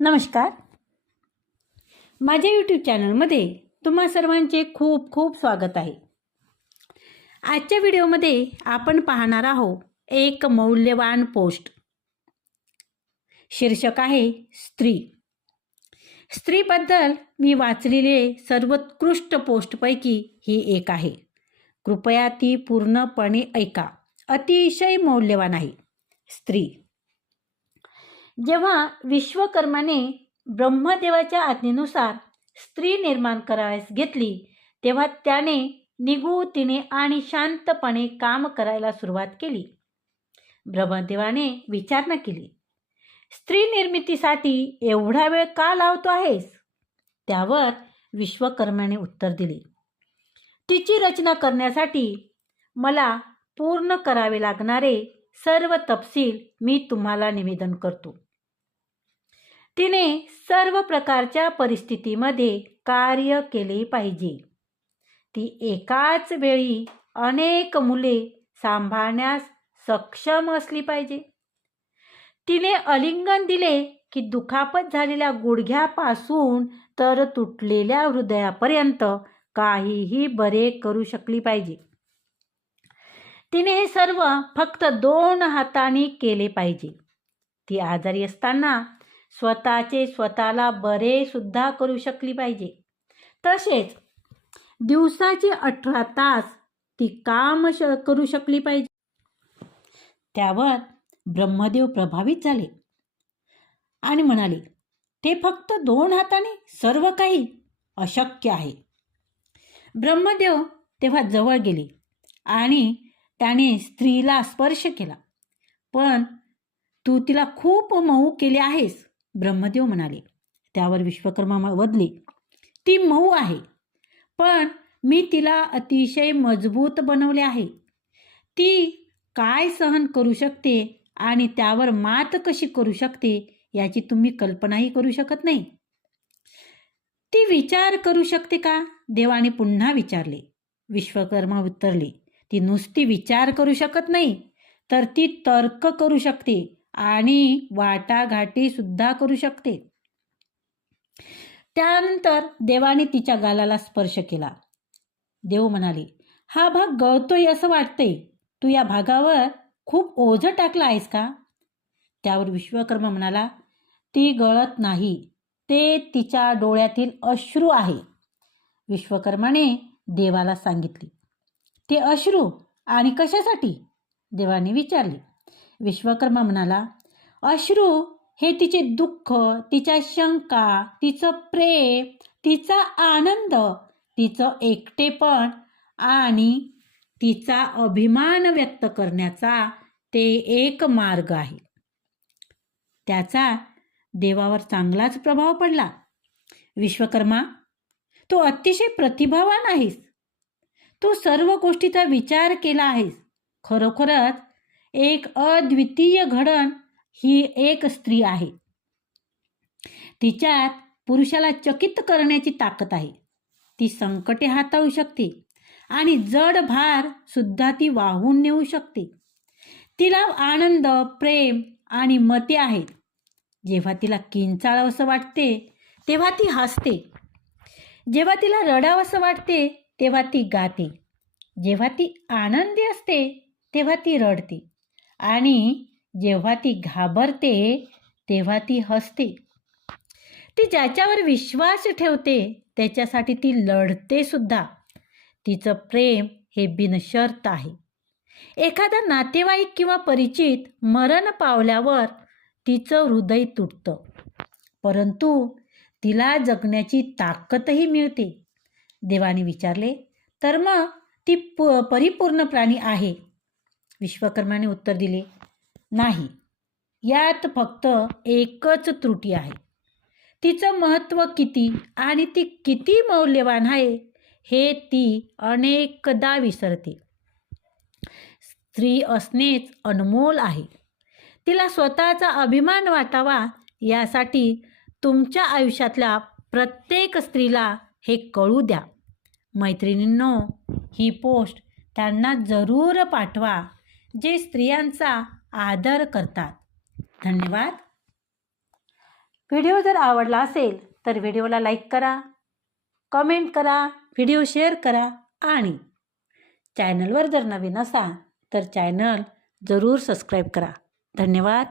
नमस्कार. माझ्या यूट्यूब चॅनलमध्ये तुम्हा सर्वांचे खूप खूप स्वागत आहे. आजच्या व्हिडिओमध्ये आपण पाहणार आहोत एक मौल्यवान पोस्ट शीर्षक आहे स्त्री. स्त्रीबद्दल मी वाचलेले सर्वोत्कृष्ट पोस्टपैकी ही एक आहे. कृपया ती पूर्णपणे ऐका. अतिशय मौल्यवान आहे. स्त्री. जेव्हा विश्वकर्माने ब्रह्मदेवाच्या आज्ञेनुसार स्त्री निर्माण करावयास घेतली तेव्हा त्याने निगुतीने आणि शांतपणे काम करायला सुरुवात केली. ब्रह्मदेवाने विचारणा केली स्त्री निर्मितीसाठी एवढा वेळ का लावतो आहेस? त्यावर विश्वकर्माने उत्तर दिले तिची रचना करण्यासाठी मला पूर्ण करावे लागणारे सर्व तपशील मी तुम्हाला निवेदन करतो. तिने सर्व प्रकारच्या परिस्थितीमध्ये कार्य केले पाहिजे. ती एकाच वेळी अनेक मुले सांभाळण्यास सक्षम असली पाहिजे. तिने अलिंगन दिले की दुखापत झालेल्या गुडघ्यापासून तर तुटलेल्या हृदयापर्यंत काहीही बरे करू शकली पाहिजे. तिने हे सर्व फक्त दोन हाताने केले पाहिजे. ती आजारी असताना स्वतःचे स्वतःला बरे सुद्धा करू शकली पाहिजे. तसेच दिवसाचे अठरा तास ती काम श करू शकली पाहिजे. त्यावर ब्रह्मदेव प्रभावित झाले. आणि म्हणाले ते फक्त दोन हाताने सर्व काही अशक्य आहे. ब्रह्मदेव तेव्हा जवळ गेले आणि त्याने स्त्रीला स्पर्श केला. पण तू तिला खूप मऊ केले आहेस. ब्रह्मदेव म्हणाले. त्यावर विश्वकर्मा वदले ती मऊ आहे पण मी तिला अतिशय मजबूत बनवले आहे. ती काय सहन करू शकते आणि त्यावर मात कशी करू शकते याची तुम्ही कल्पनाही करू शकत नाही. ती विचार करू शकते का? देवाने पुन्हा विचारले. विश्वकर्मा उत्तरले ती नुसती विचार करू शकत नाही तर ती तर्क करू शकते. आणि वाटाघाटीसुद्धा करू शकते. त्यानंतर देवाने तिच्या गालाला स्पर्श केला. देव म्हणाले हा भाग गळतोय असं वाटतंय. तू या भागावर खूप ओझं टाकलं आहेस का? त्यावर विश्वकर्मा म्हणाला ती गळत नाही. ते तिच्या डोळ्यातील अश्रू आहे. विश्वकर्माने देवाला सांगितले ते अश्रू आणि कशासाठी? देवाने विचारले विश्वकर्मा म्हणाला अश्रू हे तिचे दुःख तिच्या शंका तिचं प्रेम तिचा आनंद तिचं एकटेपण आणि तिचा अभिमान व्यक्त करण्याचा ते एक मार्ग आहे. त्याचा देवावर चांगलाच प्रभाव पडला. विश्वकर्मा तू अतिशय प्रतिभावान आहेस. तू सर्व गोष्टीचा विचार केला आहेस. खरोखरच एक अद्वितीय घडण ही एक स्त्री आहे. तिच्यात पुरुषाला चकित करण्याची ताकद आहे. ती संकटे हाताळू शकते आणि जड भार सुद्धा ती वाहून नेऊ शकते. तिला आनंद प्रेम आणि मते आहेत. जेव्हा तिला किंचाळावंसं वाटते तेव्हा ती हसते. जेव्हा तिला रडावंसं वाटते तेव्हा ती गाते. जेव्हा ती आनंदी असते तेव्हा ती रडते. आणि जेव्हा ती घाबरते तेव्हा ती हसते. ती ज्याच्यावर विश्वास ठेवते त्याच्यासाठी ती लढते सुद्धा. तिचं प्रेम हे बिनशर्त आहे. एखादा नातेवाईक किंवा परिचित मरण पावल्यावर तिचं हृदय तुटतं. परंतु तिला जगण्याची ताकदही मिळते. देवाने विचारले तर मग ती प परिपूर्ण प्राणी आहे. विश्वकर्माने उत्तर दिले. नाही यात फक्त एकच त्रुटी आहे. तिचं महत्त्व किती आणि ती किती मौल्यवान आहे हे ती अनेकदा विसरते. स्त्री असणेच अनमोल आहे. तिला स्वतःचा अभिमान वाटावा यासाठी तुमच्या आयुष्यातल्या प्रत्येक स्त्रीला हे कळू द्या. मैत्रिणींनो ही पोस्ट त्यांना जरूर पाठवा. जे स्त्रियांचा आदर करतात. धन्यवाद. व्हिडिओ जर आवडला असेल तर व्हिडिओला लाईक करा कमेंट करा व्हिडिओ शेअर करा आणि चॅनलवर जर नवीन असाल तर चॅनल जरूर सबस्क्राईब करा. धन्यवाद.